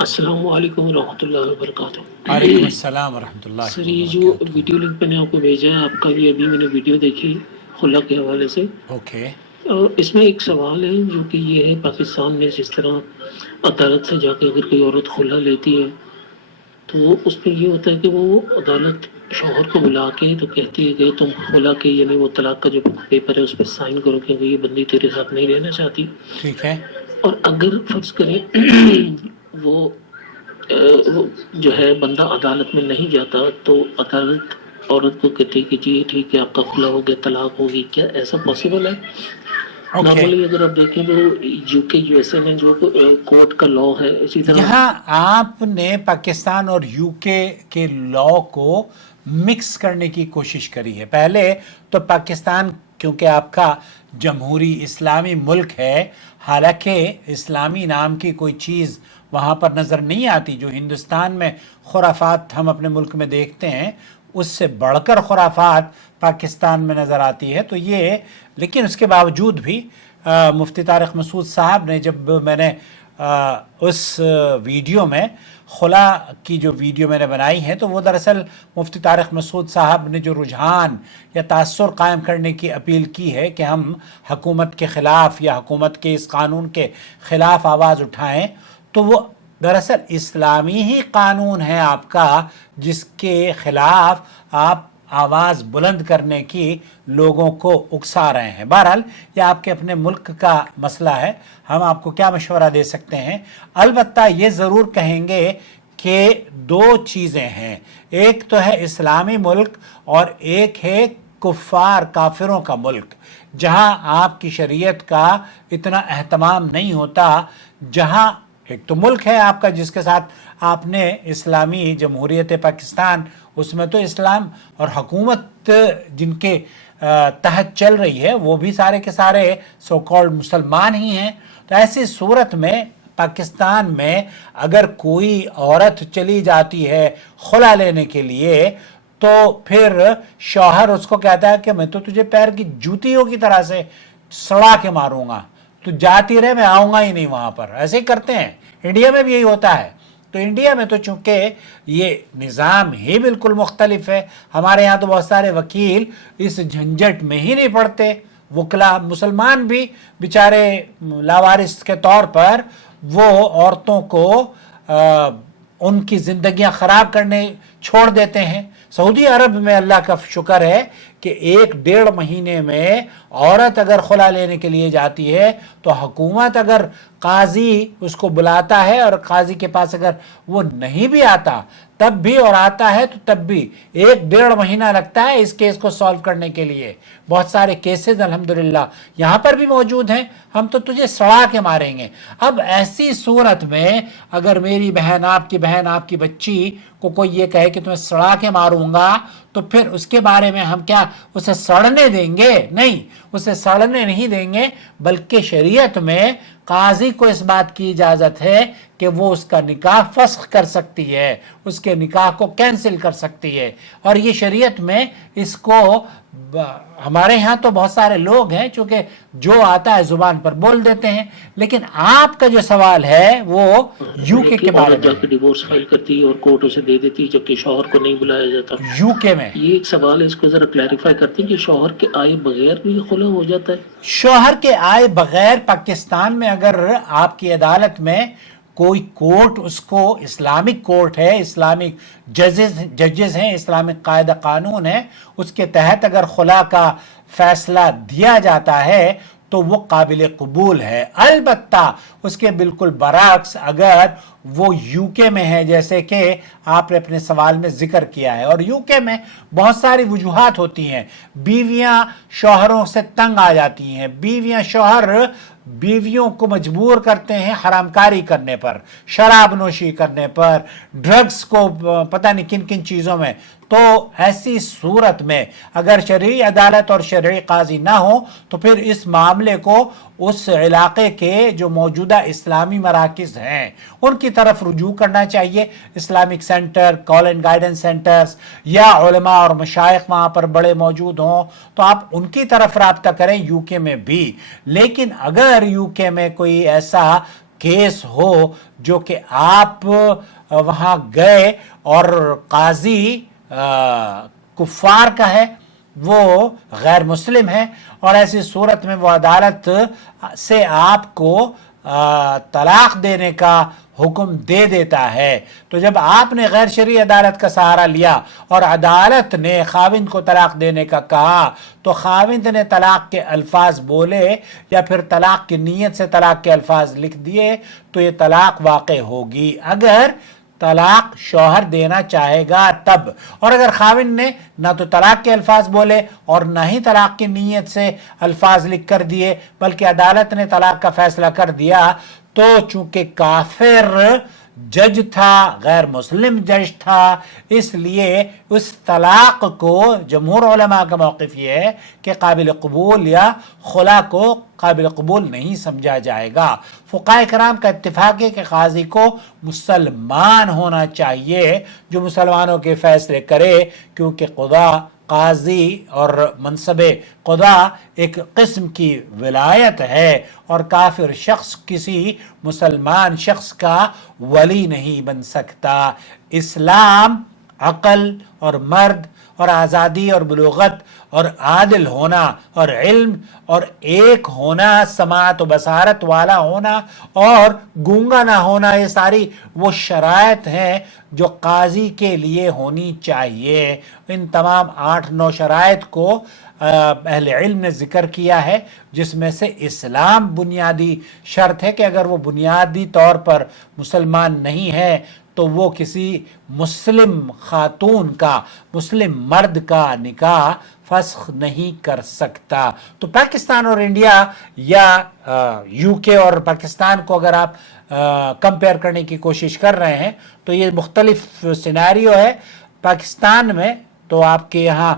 السلام علیکم ورحمۃ اللہ وبرکاتہ۔ وعلیکم السلام ورحمۃ اللہ سر یہ جو وبرکاتہ۔ ویڈیو لنک میں نے آپ کو بھیجا ہے، آپ کا بھی ابھی میں نے ویڈیو دیکھی خلا کے حوالے سے، اوکے اور اس میں ایک سوال ہے جو کہ یہ ہے پاکستان میں جس طرح عدالت سے جا کے اگر کوئی عورت خلا لیتی ہے تو اس میں یہ ہوتا ہے کہ وہ عدالت شوہر کو بلا کے تو کہتی ہے کہ تم خلا کے یعنی وہ طلاق کا جو پیپر ہے اس پہ سائن کرو کیونکہ یہ بندی تیرے ساتھ نہیں رہنا چاہتی۔ ٹھیک ہے۔ اور اگر فرض کریں وہ وہ جو ہے بندہ عدالت میں نہیں جاتا تو عدالت عورت کو کہتی کہ جی ٹھیک ہے آپ کا خلا ہو گیا، طلاق ہوگی، کیا ایسا پاسبل ہے؟ اوکے، نارملی اگر آپ دیکھیں تو یو کے یو ایس اے میں جو کورٹ کا لا ہے اسی طرح یہاں آپ نے پاکستان اور یو کے لا کو مکس کرنے کی کوشش کری ہے۔ پہلے تو پاکستان کیونکہ آپ کا جمہوری اسلامی ملک ہے، حالانکہ اسلامی نام کی کوئی چیز وہاں پر نظر نہیں آتی۔ جو ہندوستان میں خرافات ہم اپنے ملک میں دیکھتے ہیں اس سے بڑھ کر خرافات پاکستان میں نظر آتی ہے۔ تو یہ لیکن اس کے باوجود بھی مفتی طارق مسعود صاحب نے جب میں نے اس ویڈیو میں خلا کی جو ویڈیو میں نے بنائی ہے تو وہ دراصل مفتی طارق مسعود صاحب نے جو رجحان یا تاثر قائم کرنے کی اپیل کی ہے کہ ہم حکومت کے خلاف یا حکومت کے اس قانون کے خلاف آواز اٹھائیں، تو وہ دراصل اسلامی ہی قانون ہے آپ کا جس کے خلاف آپ آواز بلند کرنے کی لوگوں کو اکسا رہے ہیں۔ بہرحال یہ آپ کے اپنے ملک کا مسئلہ ہے، ہم آپ کو کیا مشورہ دے سکتے ہیں؟ البتہ یہ ضرور کہیں گے کہ دو چیزیں ہیں، ایک تو ہے اسلامی ملک اور ایک ہے کفار کافروں کا ملک، جہاں آپ کی شریعت کا اتنا اہتمام نہیں ہوتا۔ جہاں ایک تو ملک ہے آپ کا جس کے ساتھ آپ نے اسلامی جمہوریت پاکستان، اس میں تو اسلام اور حکومت جن کے تحت چل رہی ہے وہ بھی سارے کے سارے سو کالڈ مسلمان ہی ہیں۔ تو ایسی صورت میں پاکستان میں اگر کوئی عورت چلی جاتی ہے خلا لینے کے لیے تو پھر شوہر اس کو کہتا ہے کہ میں تو تجھے پیر کی جوتیوں کی طرح سے سڑا کے ماروں گا، تو جاتی رہے، میں آؤں گا ہی نہیں وہاں پر۔ ایسے ہی کرتے ہیں، انڈیا میں بھی یہی ہوتا ہے۔ تو انڈیا میں تو چونکہ یہ نظام ہی بالکل مختلف ہے، ہمارے یہاں تو بہت سارے وکیل اس جھنجٹ میں ہی نہیں پڑتے، وکلا مسلمان بھی بیچارے لاوارث کے طور پر وہ عورتوں کو ان کی زندگیاں خراب کرنے چھوڑ دیتے ہیں۔ سعودی عرب میں اللہ کا شکر ہے کہ 1-1.5 مہینے میں عورت اگر خلا لینے کے لیے جاتی ہے تو حکومت اگر قاضی اس کو بلاتا ہے اور قاضی کے پاس اگر وہ نہیں بھی آتا تب بھی اور آتا ہے تو تب بھی 1-1.5 مہینہ لگتا ہے اس کیس کو سالو کرنے کے لیے۔ بہت سارے کیسز الحمدللہ یہاں پر بھی موجود ہیں، ہم تو تجھے سڑا کے ماریں گے۔ اب ایسی صورت میں اگر میری بہن، آپ کی بہن، آپ کی بچی کو کوئی یہ کہے کہ تمہیں سڑا کے ماروں گا تو پھر اس کے بارے میں ہم کیا اسے سڑنے دیں گے؟ نہیں، اسے سڑنے نہیں دیں گے، بلکہ شریعت میں قاضی کو اس بات کی اجازت ہے کہ وہ اس کا نکاح فسخ کر سکتی ہے، اس کے نکاح کو کینسل کر سکتی ہے۔ اور یہ شریعت میں اس کو ہمارے ہاں تو بہت سارے لوگ ہیں چونکہ جو آتا ہے زبان پر بول دیتے ہیں، لیکن آپ کا جو سوال ہے وہ یو کے بارے عورت میں جا کے ڈیورس فائل کرتی ہے اور کورٹ اسے دے دیتی ہے جبکہ شوہر کو نہیں بلایا جاتا۔ یو کے میں یہ ایک سوال ہے، اس کو ذرا کلیریفائی کرتے ہیں کہ شوہر کے آئے بغیر بھی خلا ہو جاتا ہے؟ شوہر کے آئے بغیر پاکستان میں اگر آپ کی عدالت میں کوئی کورٹ اس کو اسلامک کورٹ ہے، اسلامک ججز ہیں، اسلامک قاعدہ قانون ہے، اس کے تحت اگر خلا کا فیصلہ دیا جاتا ہے تو وہ قابل قبول ہے۔ البتہ اس کے بالکل برعکس اگر وہ یو کے میں ہے، جیسے کہ آپ نے اپنے سوال میں ذکر کیا ہے، اور یو کے میں بہت ساری وجوہات ہوتی ہیں، بیویاں شوہروں سے تنگ آ جاتی ہیں، شوہر بیویوں کو مجبور کرتے ہیں حرام کاری کرنے پر، شراب نوشی کرنے پر، ڈرگز کو پتہ نہیں کن کن چیزوں میں۔ تو ایسی صورت میں اگر شرعی عدالت اور شرعی قاضی نہ ہو تو پھر اس معاملے کو اس علاقے کے جو موجودہ اسلامی مراکز ہیں ان کی طرف رجوع کرنا چاہیے، Islamic centre, call and guidance centres, یا علماء اور مشائخ وہاں پر بڑے موجود ہوں تو آپ ان کی طرف رابطہ کریں، یو کے میں بھی۔ لیکن اگر یو کے میں کوئی ایسا کیس ہو جو کہ آپ وہاں گئے اور قاضی کفار کا ہے، وہ غیر مسلم ہے، اور ایسی صورت میں وہ عدالت سے آپ کو طلاق دینے کا حکم دے دیتا ہے. تو جب آپ نے غیر شرعی عدالت کا سہارا لیا اور عدالت نے خاوند کو طلاق دینے کا کہا، تو خاوند نے طلاق کے الفاظ بولے یا پھر طلاق کی نیت سے طلاق کے الفاظ لکھ دیے تو یہ طلاق واقع ہوگی اگر طلاق شوہر دینا چاہے گا تب. اور اگر خاوند نے نہ تو طلاق کے الفاظ بولے اور نہ ہی طلاق کی نیت سے الفاظ لکھ کر دیے بلکہ عدالت نے طلاق کا فیصلہ کر دیا، تو چونکہ کافر جج تھا، غیر مسلم جج تھا، اس لیے اس طلاق کو جمہور علماء کا موقف یہ ہے کہ قابل قبول یا خلا کو قابل قبول نہیں سمجھا جائے گا. فقہاء کرام کا اتفاق ہے کہ قاضی کو مسلمان ہونا چاہیے جو مسلمانوں کے فیصلے کرے، کیونکہ قاضی اور منصب قضا ایک قسم کی ولایت ہے اور کافر شخص کسی مسلمان شخص کا ولی نہیں بن سکتا. اسلام عقل اور مرد اور آزادی اور بلوغت اور عادل ہونا اور علم اور ایک ہونا، سماعت و بصارت والا ہونا اور گونگا نہ ہونا، یہ ساری وہ شرائط ہیں جو قاضی کے لیے ہونی چاہیے. ان تمام 8-9 شرائط کو اہل علم نے ذکر کیا ہے، جس میں سے اسلام بنیادی شرط ہے کہ اگر وہ بنیادی طور پر مسلمان نہیں ہے تو وہ کسی مسلم خاتون کا، مسلم مرد کا نکاح فسخ نہیں کر سکتا. تو پاکستان اور انڈیا یا یو کے اور پاکستان کو اگر آپ کمپیئر کرنے کی کوشش کر رہے ہیں تو یہ مختلف سیناریو ہے. پاکستان میں تو آپ کے یہاں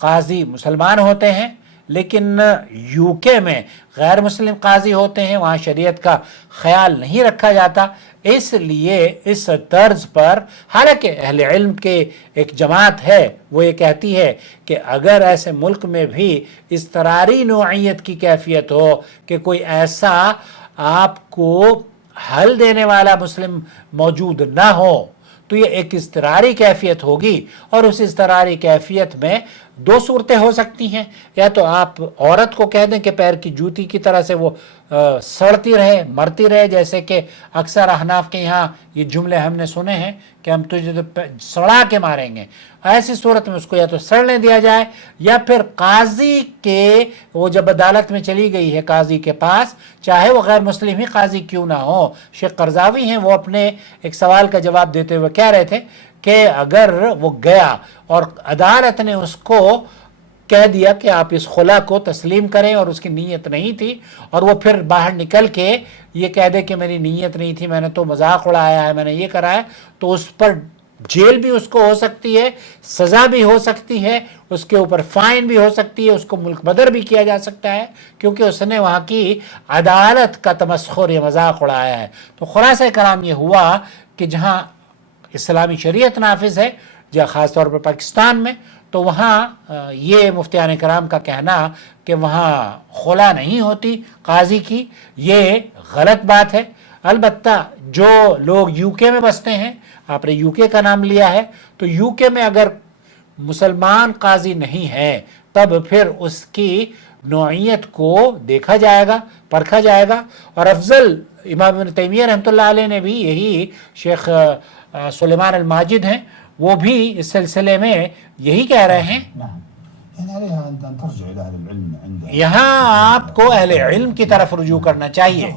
قاضی مسلمان ہوتے ہیں، لیکن یو کے میں غیر مسلم قاضی ہوتے ہیں، وہاں شریعت کا خیال نہیں رکھا جاتا. اس لیے اس طرز پر حالانکہ اہل علم کے ایک جماعت ہے وہ یہ کہتی ہے کہ اگر ایسے ملک میں بھی اضطراری نوعیت کی کیفیت ہو کہ کوئی ایسا آپ کو حل دینے والا مسلم موجود نہ ہو تو یہ ایک اضطراری کیفیت ہوگی، اور اس اضطراری کیفیت میں 2 صورتیں ہو سکتی ہیں. یا تو آپ عورت کو کہہ دیں کہ پیر کی جوتی کی طرح سے وہ سڑتی رہے، مرتی رہے، جیسے کہ اکثر احناف کے یہاں یہ جملے ہم نے سنے ہیں کہ ہم تجھے تو سڑا کے ماریں گے. ایسی صورت میں اس کو یا تو سڑنے دیا جائے یا پھر قاضی کے، وہ جب عدالت میں چلی گئی ہے قاضی کے پاس، چاہے وہ غیر مسلم ہی قاضی کیوں نہ ہو. شیخ قرضاوی ہیں، وہ اپنے ایک سوال کا جواب دیتے ہوئے کہہ رہے تھے کہ اگر وہ گیا اور عدالت نے اس کو کہہ دیا کہ آپ اس خلا کو تسلیم کریں اور اس کی نیت نہیں تھی، اور وہ پھر باہر نکل کے یہ کہہ دے کہ میری نیت نہیں تھی، میں نے تو مذاق اڑایا ہے، میں نے یہ کرا ہے، تو اس پر جیل بھی اس کو ہو سکتی ہے، سزا بھی ہو سکتی ہے، اس کے اوپر فائن بھی ہو سکتی ہے، اس کو ملک بدر بھی کیا جا سکتا ہے، کیونکہ اس نے وہاں کی عدالت کا تمسخر یا مذاق اڑایا ہے. تو خلاصہ کلام یہ ہوا کہ جہاں اسلامی شریعت نافذ ہے، جہاں خاص طور پر پاکستان میں، تو وہاں یہ مفتیان کرام کا کہنا کہ وہاں خلا نہیں ہوتی قاضی کی، یہ غلط بات ہے. البتہ جو لوگ یو کے میں بستے ہیں، آپ نے یو کے کا نام لیا ہے، تو یو کے میں اگر مسلمان قاضی نہیں ہے تب پھر اس کی نوعیت کو دیکھا جائے گا، پرکھا جائے گا. اور افضل امام ابن تیمیہ رحمۃ اللہ علیہ نے بھی یہی، شیخ سلیمان الماجد ہیں وہ بھی اس سلسلے میں یہی کہہ رہے ہیں. یہاں آپ کو اہل علم کی طرف رجوع کرنا چاہیے،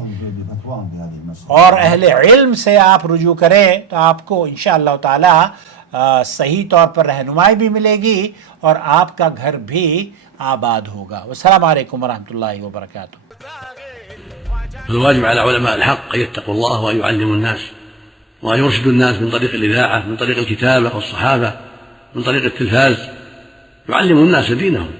اور اہل علم سے آپ رجوع کریں تو آپ کو انشاءاللہ تعالی صحیح طور پر رہنمائی بھی ملے گی اور آپ کا گھر بھی آباد ہوگا. والسلام علیکم ورحمۃ اللہ وبرکاتہ. الواجب على علماء الحق أن يتقوا الله وأن يعلموا الناس وأن يرشدوا الناس من طريق الإذاعة، من طريق الكتابة والصحافة، من طريق التلفاز، يعلموا الناس دينهم